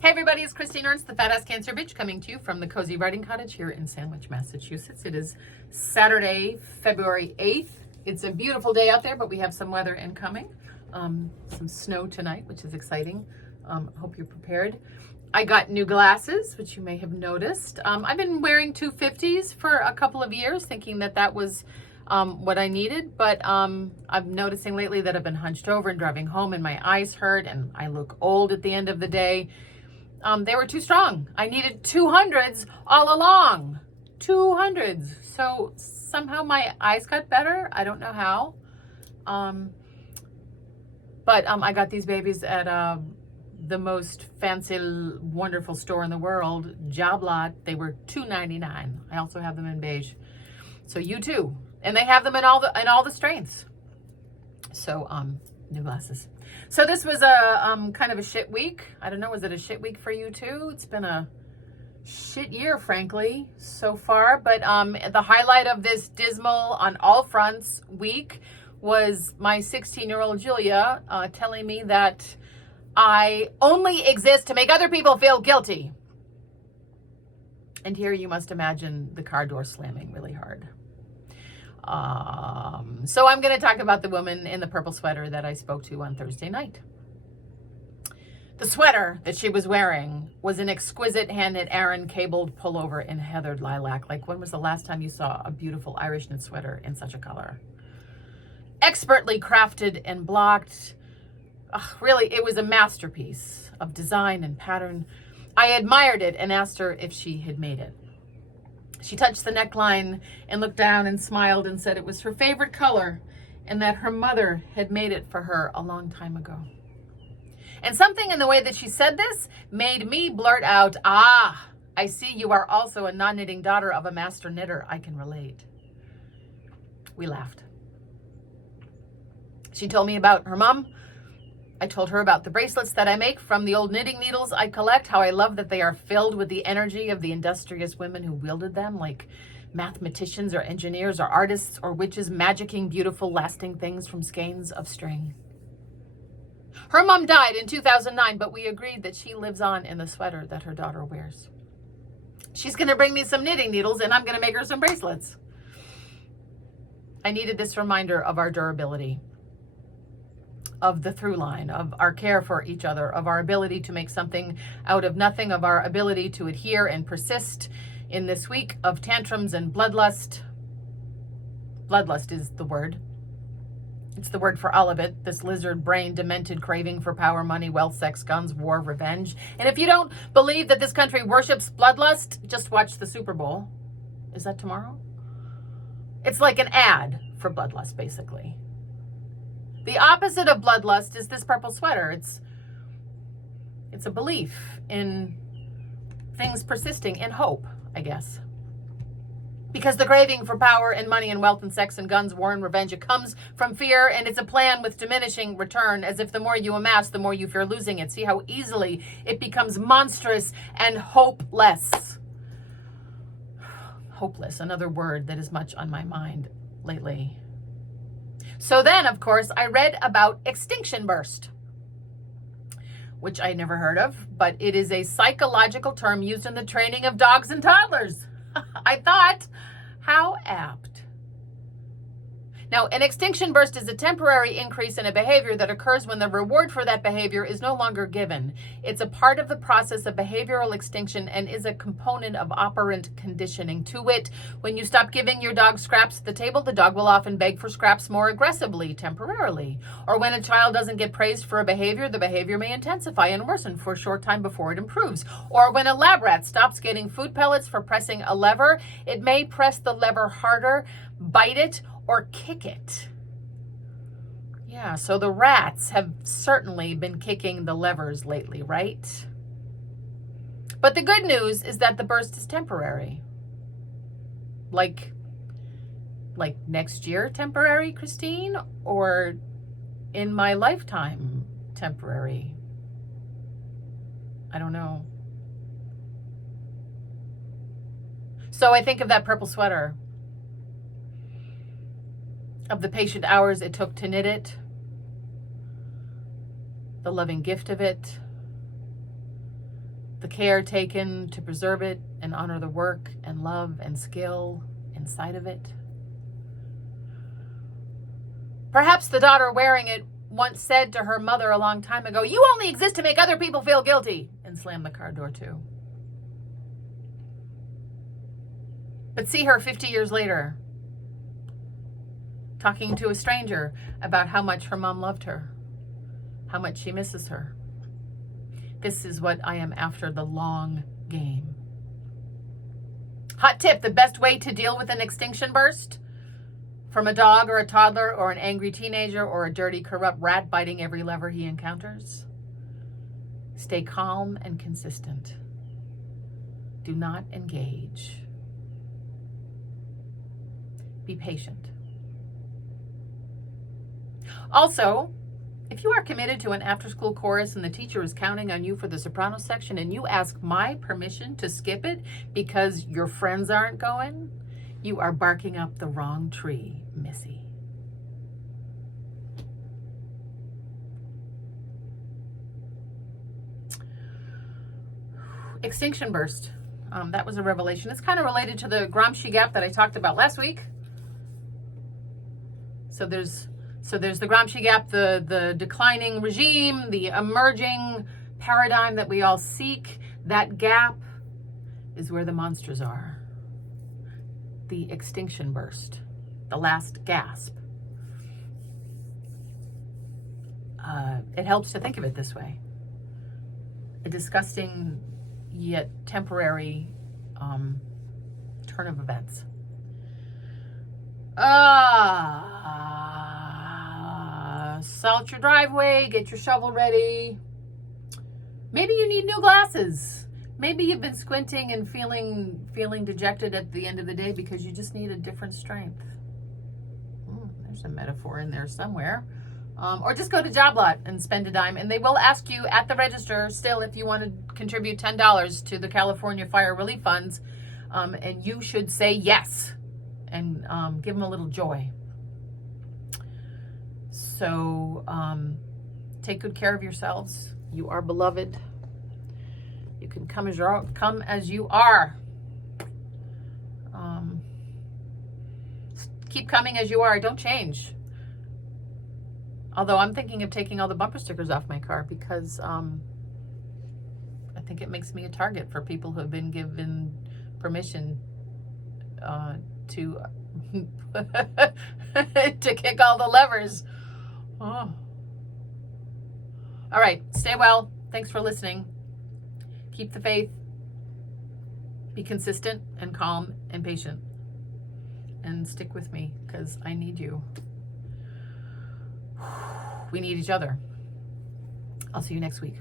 Hey everybody, it's Christine Ernst, the Fat Ass Cancer Bitch, coming to you from the Cozy Writing Cottage here in Sandwich, Massachusetts. It is Saturday, February 8th. It's a beautiful day out there, but we have some weather incoming. Some snow tonight, which is exciting. Hope you're prepared. I got new glasses, which you may have noticed. I've been wearing 250s for a couple of years, thinking that that was what I needed, but I'm noticing lately that I've been hunched over and driving home and my eyes hurt and I look old at the end of the day. They were too strong. I needed 200s all along. 200s. So somehow my eyes got better. I don't know how. But I got these babies at the most fancy, wonderful store in the world, Job Lot. They were $2.99. I also have them in beige. So you too. And they have them in all the strengths. So new glasses. So this was a kind of a shit week. I don't know, was it a shit week for you too? It's been a shit year, frankly, so far. But the highlight of this dismal on all fronts week was my 16-year-old Julia telling me that I only exist to make other people feel guilty. And here you must imagine the car door slamming really hard. So I'm going to talk about the woman in the purple sweater that I spoke to on Thursday night. The sweater that she was wearing was an exquisite hand-knit Aran cabled pullover in heathered lilac. Like, when was the last time you saw a beautiful Irish knit sweater in such a color? Expertly crafted and blocked. Really, it was a masterpiece of design and pattern. I admired it and asked her if she had made it. She touched the neckline and looked down and smiled and said it was her favorite color and that her mother had made it for her a long time ago. And something in the way that she said this made me blurt out, I see you are also a non-knitting daughter of a master knitter. I can relate. We laughed. She told me about her mom. I told her about the bracelets that I make from the old knitting needles I collect, how I love that they are filled with the energy of the industrious women who wielded them, like mathematicians or engineers or artists or witches magicking beautiful lasting things from skeins of string. Her mom died in 2009, but we agreed that she lives on in the sweater that her daughter wears. She's going to bring me some knitting needles and I'm going to make her some bracelets. I needed this reminder of our durability, of the through line, of our care for each other, of our ability to make something out of nothing, of our ability to adhere and persist in this week of tantrums and bloodlust. Bloodlust is the word. It's the word for all of it. This lizard brain, demented craving for power, money, wealth, sex, guns, war, revenge. And if you don't believe that this country worships bloodlust, just watch the Super Bowl. Is that tomorrow? It's like an ad for bloodlust, basically. The opposite of bloodlust is this purple sweater. It's a belief in things persisting, in hope, I guess. Because the craving for power and money and wealth and sex and guns, war and revenge, it comes from fear, and it's a plan with diminishing return, as if the more you amass, the more you fear losing it. See how easily it becomes monstrous and hopeless. Hopeless, another word that is much on my mind lately. So then, of course, I read about extinction burst, which I never heard of, but it is a psychological term used in the training of dogs and toddlers. I thought, how apt. Now, an extinction burst is a temporary increase in a behavior that occurs when the reward for that behavior is no longer given. It's a part of the process of behavioral extinction and is a component of operant conditioning. To wit, when you stop giving your dog scraps at the table, the dog will often beg for scraps more aggressively, temporarily. Or when a child doesn't get praised for a behavior, the behavior may intensify and worsen for a short time before it improves. Or when a lab rat stops getting food pellets for pressing a lever, it may press the lever harder, bite it, or kick it. Yeah, so the rats have certainly been kicking the levers lately, right? But the good news is that the burst is temporary. Like next year temporary, Christine? Or in my lifetime temporary? I don't know. So I think of that purple sweater, of the patient hours it took to knit it, the loving gift of it, the care taken to preserve it and honor the work and love and skill inside of it. Perhaps the daughter wearing it once said to her mother a long time ago, "You only exist to make other people feel guilty," and slammed the car door too. But see her 50 years later, talking to a stranger about how much her mom loved her, how much she misses her. This is what I am after, the long game. Hot tip, the best way to deal with an extinction burst from a dog or a toddler or an angry teenager or a dirty, corrupt rat biting every lever he encounters: stay calm and consistent. Do not engage. Be patient. Also, if you are committed to an after-school chorus and the teacher is counting on you for the soprano section and you ask my permission to skip it because your friends aren't going, you are barking up the wrong tree, Missy. Extinction burst. That was a revelation. It's kind of related to the Gramsci gap that I talked about last week. So there's the Gramsci gap, the declining regime, the emerging paradigm that we all seek. That gap is where the monsters are. The extinction burst, the last gasp. It helps to think of it this way. A disgusting yet temporary turn of events. Salt your driveway, get your shovel ready. Maybe you need new glasses. Maybe you've been squinting and feeling dejected at the end of the day because you just need a different strength. There's a metaphor in there somewhere. Or just go to JobLot and spend a dime. And they will ask you at the register still if you want to contribute $10 to the California Fire Relief Funds. And you should say yes and give them a little joy. So take good care of yourselves. You are beloved. You can come as you are. Keep coming as you are. Don't change. Although I'm thinking of taking all the bumper stickers off my car because I think it makes me a target for people who have been given permission to to kick all the levers. Oh. All right. Stay well. Thanks for listening. Keep the faith. Be consistent and calm and patient. And stick with me because I need you. We need each other. I'll see you next week.